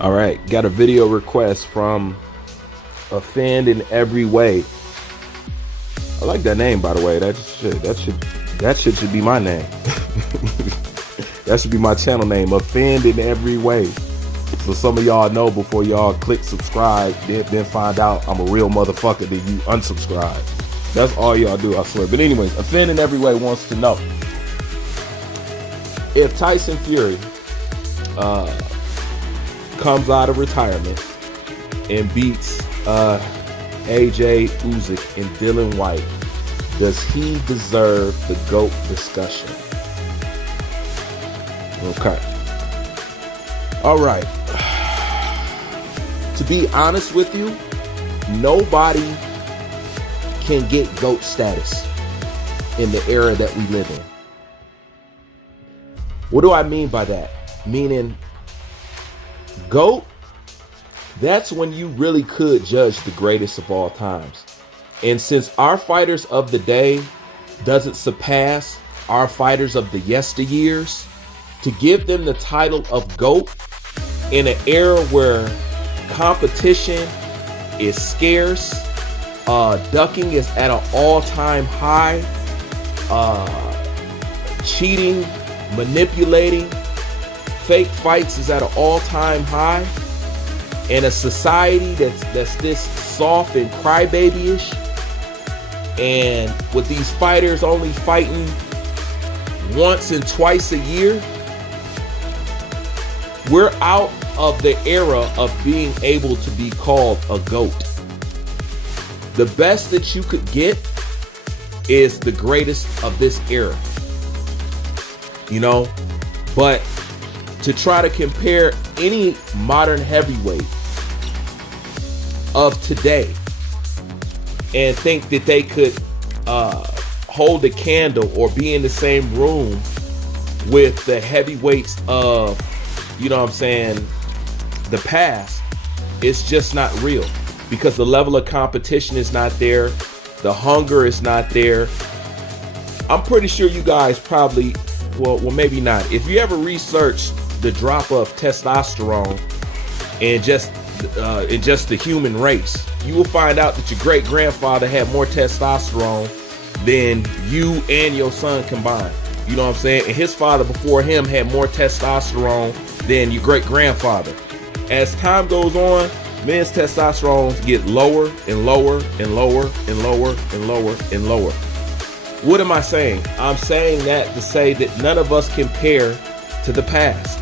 All right, got a video request from Offend in Every Way. I like that name, by the way. That should be my name. That should be my channel name, Offend in Every Way. So some of y'all know before y'all click subscribe, then find out I'm a real motherfucker, then you unsubscribe. That's all y'all do, I swear. But anyways, Offend in Every Way wants to know if Tyson Fury comes out of retirement and beats AJ Usyk and Dillian Whyte, does he deserve the GOAT discussion? Okay. All right. To be honest with you, nobody can get GOAT status in the era that we live in. What do I mean by that? Meaning, GOAT, that's when you really could judge the greatest of all times. And since our fighters of the day doesn't surpass our fighters of the yesteryears, to give them the title of GOAT in an era where competition is scarce, ducking is at an all-time high, cheating, manipulating, fake fights is at an all-time high, in a society that's this soft and crybaby-ish, and with these fighters only fighting once and twice a year, we're out of the era of being able to be called a GOAT. The best that you could get is the greatest of this era, you know. But to try to compare any modern heavyweight of today and think that they could hold a candle or be in the same room with the heavyweights of, you know what I'm saying, the past, it's just not real, because the level of competition is not there. The hunger is not there. I'm pretty sure you guys probably, well, maybe not. If you ever research the drop of testosterone in just the human race, you will find out that your great grandfather had more testosterone than you and your son combined. You know what I'm saying? And his father before him had more testosterone than your great grandfather. As time goes on, men's testosterone get lower and lower and lower and lower and lower and lower. What am I saying? I'm saying that to say that none of us compare to the past.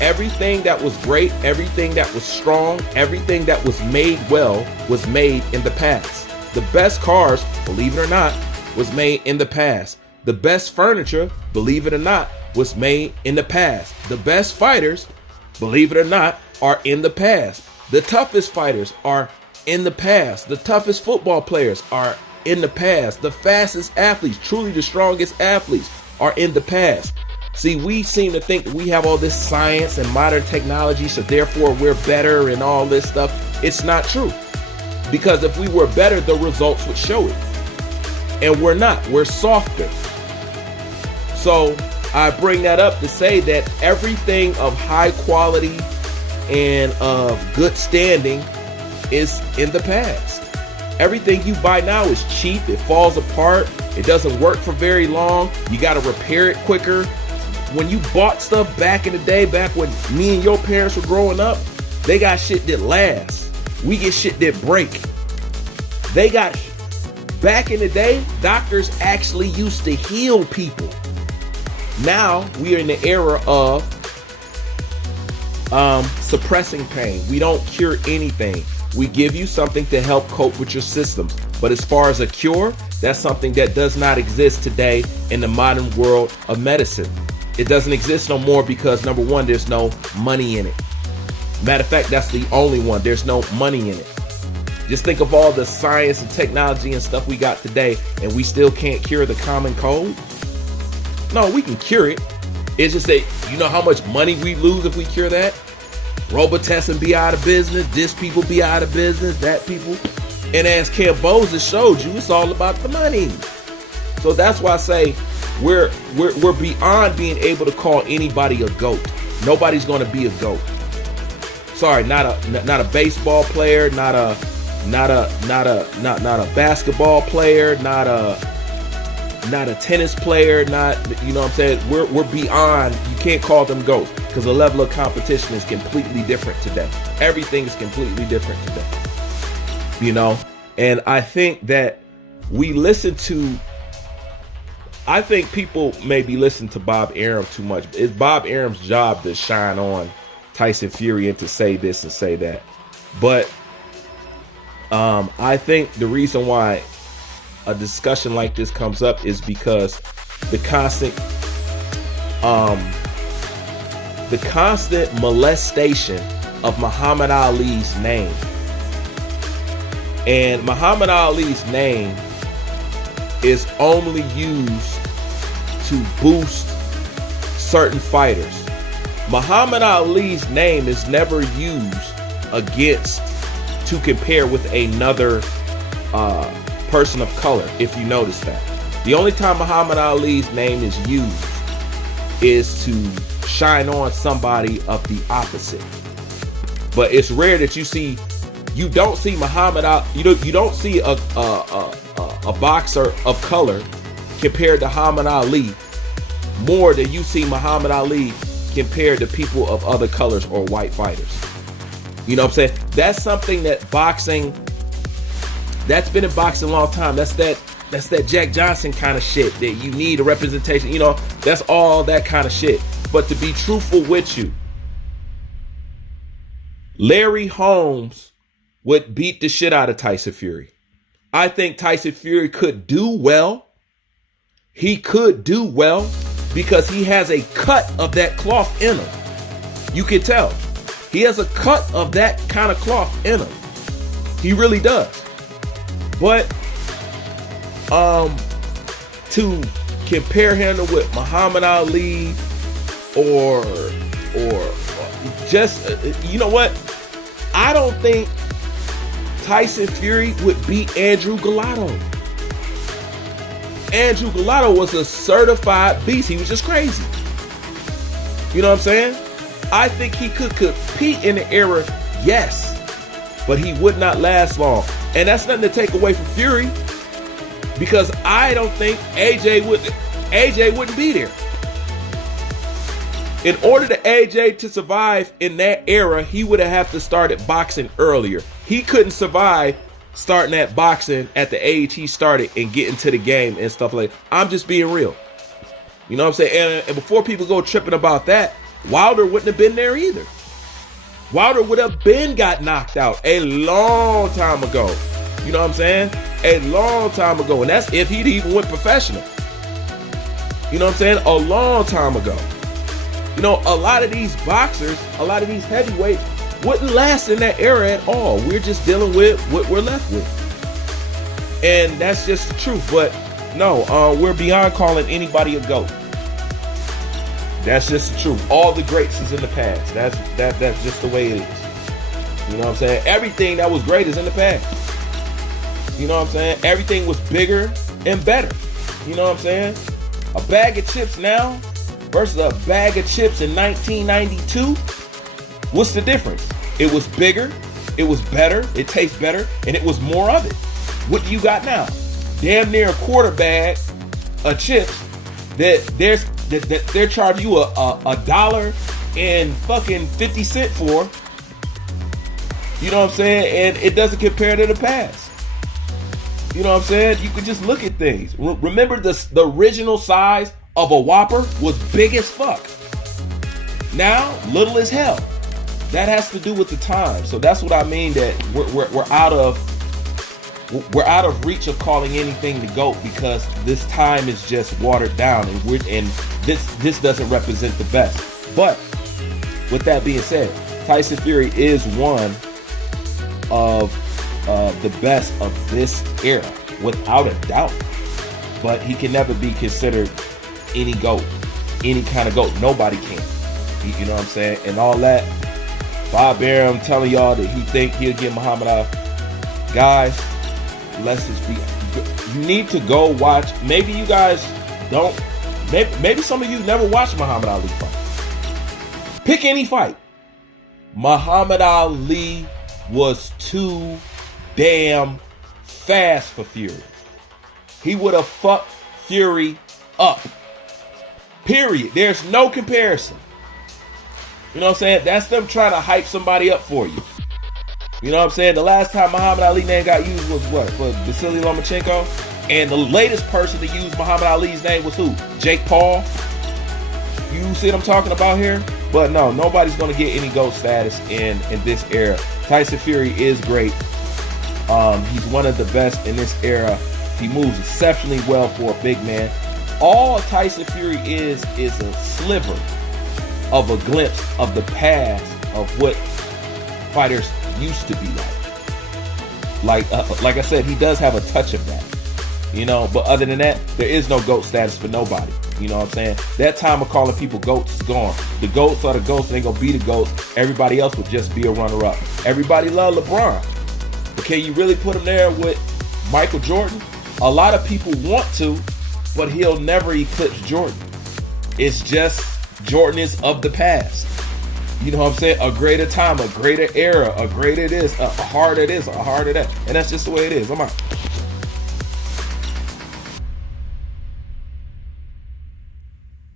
Everything that was great, everything that was strong, everything that was made well was made in the past. The best cars, believe it or not, was made in the past. The best furniture, believe it or not, was made in the past. The best fighters, believe it or not, are in the past. The toughest fighters are in the past. The toughest football players are in the past. The fastest athletes, truly the strongest athletes, are in the past. See, we seem to think that we have all this science and modern technology, so therefore we're better and all this stuff. It's not true. Because if we were better, the results would show it. And we're not. We're softer. So I bring that up to say that everything of high quality and of good standing is in the past. Everything you buy now is cheap. It falls apart. It doesn't work for very long. You got to repair it quicker. When you bought stuff back in the day, back when me and your parents were growing up, they got shit that lasts. We get shit that break. They got, back in the day, doctors actually used to heal people. Now we are in the era of suppressing pain. We don't cure anything. We give you something to help cope with your systems. But as far as a cure, that's something that does not exist today in the modern world of medicine. It doesn't exist no more because, number one, there's no money in it. Matter of fact, that's the only one. There's no money in it. Just think of all the science and technology and stuff we got today, and we still can't cure the common cold. No, we can cure it. It's just that, you know how much money we lose if we cure that? Robotesting be out of business. This people be out of business. That people. And as Camboza showed you, it's all about the money. So that's why I say we're beyond being able to call anybody a GOAT. Nobody's going to be a GOAT. sorry, not a baseball player, not a basketball player, not a tennis player, not, you know what I'm saying? We're beyond, you can't call them GOATs because the level of competition is completely different today. Everything is completely different today. You know? And I think that I think people maybe listen to Bob Arum too much. It's Bob Arum's job to shine on Tyson Fury and to say this and say that. But I think the reason why a discussion like this comes up is because the constant molestation of Muhammad Ali's name. And Muhammad Ali's name is only used to boost certain fighters. Muhammad Ali's name is never used against to compare with another person of color, if you notice that. The only time Muhammad Ali's name is used is to shine on somebody of the opposite. But it's rare that you don't see Muhammad Ali, you don't see a boxer of color compared to Muhammad Ali more than you see Muhammad Ali compared to people of other colors or white fighters. You know what I'm saying? That's something that boxing, that's been in boxing a long time. That's that Jack Johnson kind of shit that you need a representation. You know, that's all that kind of shit. But to be truthful with you, Larry Holmes would beat the shit out of Tyson Fury. I think Tyson Fury could do well. He could do well because he has a cut of that cloth in him. You can tell. He has a cut of that kind of cloth in him. He really does. But to compare him with Muhammad Ali or just, you know what? I don't think Tyson Fury would beat Andrew Gallardo. Andrew Gallardo was a certified beast. He was just crazy. You know what I'm saying? I think he could compete in the era, yes, but he would not last long. And that's nothing to take away from Fury, because I don't think AJ wouldn't be there. In order to AJ to survive in that era, he would have to start at boxing earlier. He couldn't survive starting at boxing at the age he started and get into the game and stuff like that. I'm just being real. You know what I'm saying? And before people go tripping about that, Wilder wouldn't have been there either. Wilder would have got knocked out a long time ago. You know what I'm saying? A long time ago. And that's if he'd even went professional. You know what I'm saying? A long time ago. You know, a lot of these boxers, a lot of these heavyweights wouldn't last in that era at all. We're just dealing with what we're left with. And that's just the truth. But no, we're beyond calling anybody a GOAT. That's just the truth. All the greats is in the past. That's just the way it is. You know what I'm saying? Everything that was great is in the past. You know what I'm saying? Everything was bigger and better. You know what I'm saying? A bag of chips now versus a bag of chips in 1992. What's the difference? It was bigger, it was better, it tastes better, and it was more of it. What do you got now? Damn near a quarter bag of chips that they're charging you a dollar and fucking 50 cents for. You know what I'm saying? And it doesn't compare to the past. You know what I'm saying? You can just look at things. Remember the original size of a Whopper was big as fuck. Now, little as hell. That has to do with the time. So that's what I mean, that we're out of reach of calling anything the GOAT, because this time is just watered down, and this doesn't represent the best. But with that being said, Tyson Fury is one of the best of this era, without a doubt. But he can never be considered any GOAT, any kind of GOAT. Nobody can. You know what I'm saying? And all that. Bob Arum telling y'all that he think he'll get Muhammad Ali. Guys, let's just be. You need to go watch. Maybe you guys don't. Maybe some of you never watched Muhammad Ali fight. Pick any fight. Muhammad Ali was too damn fast for Fury. He would have fucked Fury up. Period. There's no comparison. You know what I'm saying? That's them trying to hype somebody up for you. You know what I'm saying? The last time Muhammad Ali name got used was what? For Vasily Lomachenko? And the latest person to use Muhammad Ali's name was who? Jake Paul? You see what I'm talking about here? But no, nobody's going to get any GOAT status in this era. Tyson Fury is great. He's one of the best in this era. He moves exceptionally well for a big man. All Tyson Fury is a sliver of a glimpse of the past of what fighters used to be like. Like I said, he does have a touch of that. You know, but other than that, there is no GOAT status for nobody. You know what I'm saying? That time of calling people GOATs is gone. The GOATs are the GOATs, and they gonna be the GOATs. Everybody else would just be a runner-up. Everybody love LeBron. But can you really put him there with Michael Jordan? A lot of people want to, but he'll never eclipse Jordan. It's just Jordan is of the past. You know what I'm saying? A greater time, a greater era, a greater this, a harder this, a harder that. And that's just the way it is. I'm out.